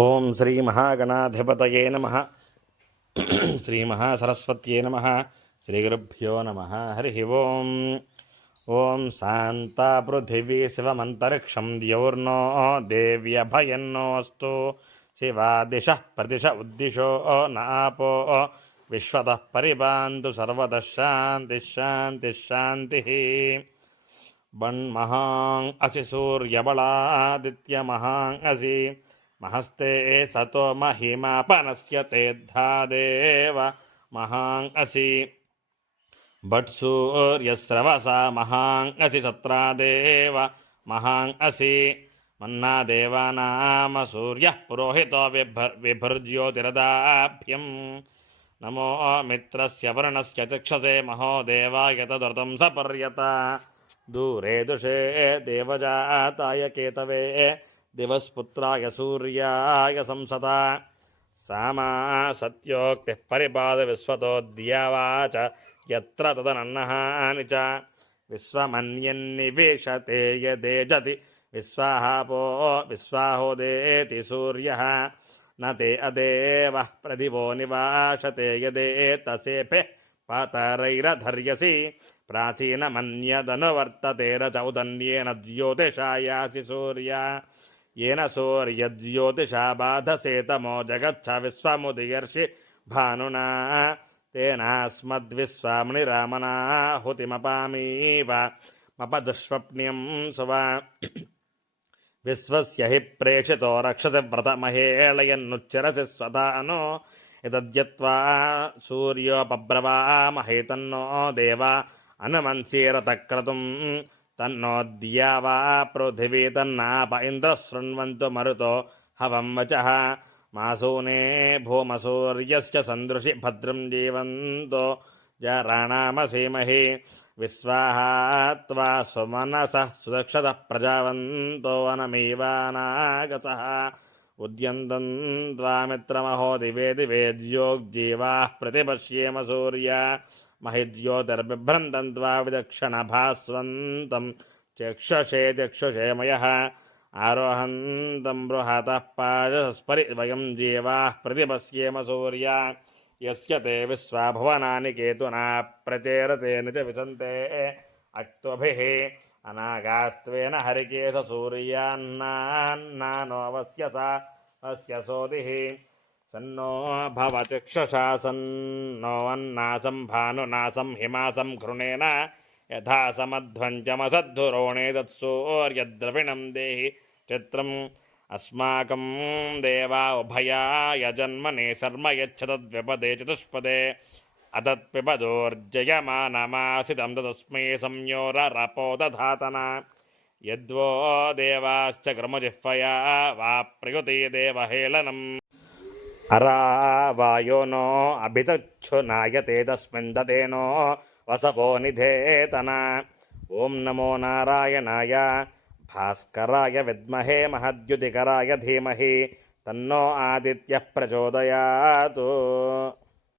ఓం శ్రీ మహాగణాధిపతయే నమః. శ్రీ మహాసరస్వత్యే నమః. శ్రీ గురుభ్యో నమః. హరి ఓం. ఓం శాంతా పృథివీ శివమంతరిక్షం ద్యౌర్నో దేవ్యభయన్నోऽस्तु శివాదిశః ప్రదిశ ఉద్దిశో నాపో విశ్వతః పరిపాంతు సర్వతః శాంతిః శాంతిః శాంతిః. బణ్మహాం అసి సూర్యబలాదిత్యమహాం అసి महस्ते सतो महिमा पनस्यतेद्धादेव महां असि भट्सूर्यस्रवसा महां असि सत्रादेव महां असि मन्ना देवानाम सूर्यः पुरोहितो विभुर्ज्योतिरदाभ्यं नमो मित्रस्य वर्णस्य चक्षसे महो देवाय तदर्थं सपर्यता दूरे दुषे देवजाताय केतवे दिवस्पुत्राय सूर्याय संसता सामा सत्योक्तिः परिपादविश्वतोऽद्यावाच यत्र तदनन्नहानि च विश्वमन्यन्निवेशते यदेजति विश्वाहापो विश्वाहोदेति सूर्यः न ते अदेवः प्रदिवो निवाशते यदेतसेपे पातरैरधर्यसि प्राचीनमन्यदनुवर्तते रचौदन्येन ज्योतिषायासि सूर्या येन सूर्यज्योतिषा बाधसे तमो जगच्छ विश्वमुदीर्षि भानुना तेनास्मद्विश्वामणिरामनाहुतिमपामीव मपदुष्वप्न्यं सुवा विश्वस्य हि प्रेषितो रक्षति व्रतमहेळयन्नुच्चरसि स्वधानो एतद्यत्वा सूर्योपब्रवामहे तन्नो देवा अनुमन्सीरतक्रतुम् तन्नोद्या वा पृथिवी तन्नाप इन्द्रः शृण्वन्तु मरुतो हवं वचः मासूने भूमसूर्यस्य सन्दृशि भद्रं जीवन्तो जराणामसीमहि विश्वाहा त्वा सुमनसः सुदक्षतः प्रजावन्तो वनमीवानागसः उद्यन्तं त्वामित्रमहो दिवे दिवे ज्योग्जीवाः प्रतिपश्येम सूर्या महिज्योतिर्बिभ्रन्तं त्वा विदक्षणभास्वन्तं चक्षुषे चक्षुषे मयः आरोहन्तं बृहतः पाजस्परि वयं जीवाः प्रतिपश्येम सूर्या यस्य ते विश्वा भुवनानि केतुना प्रचेरतेन च विसन्ते अक्त्वभिः अनागास्त्वेन हरिकेश सूर्यान्नान्नानो वस्यसा अस्य सोदिः सन्नो भवचक्षुषा सन्नो अन्नासं भानुनासं हिमासं घृणेन यथा समध्वञ्चमसद्धुरोणे तत्सूर्यद्रविणं देहि चित्रम् अस्माकं देवा उभयाय जन्मने शर्म यच्छतद्व्यपदे चतुष्पदे अतत्पिबदोर्जयमानमासितं तदस्मै संयोररपो दधातना यद्वो देवाश्च क्रमजिह्वया वा प्रयुते देवहेलनम् अरावायो नो अभितच्छुनायते तस्मिन् ददेनो वसवो निधेतना ॐ नमो नारायणाय भास्कराय विद्महे महद्युतिकराय धीमहि तन्नो आदित्यः प्रचोदयात्।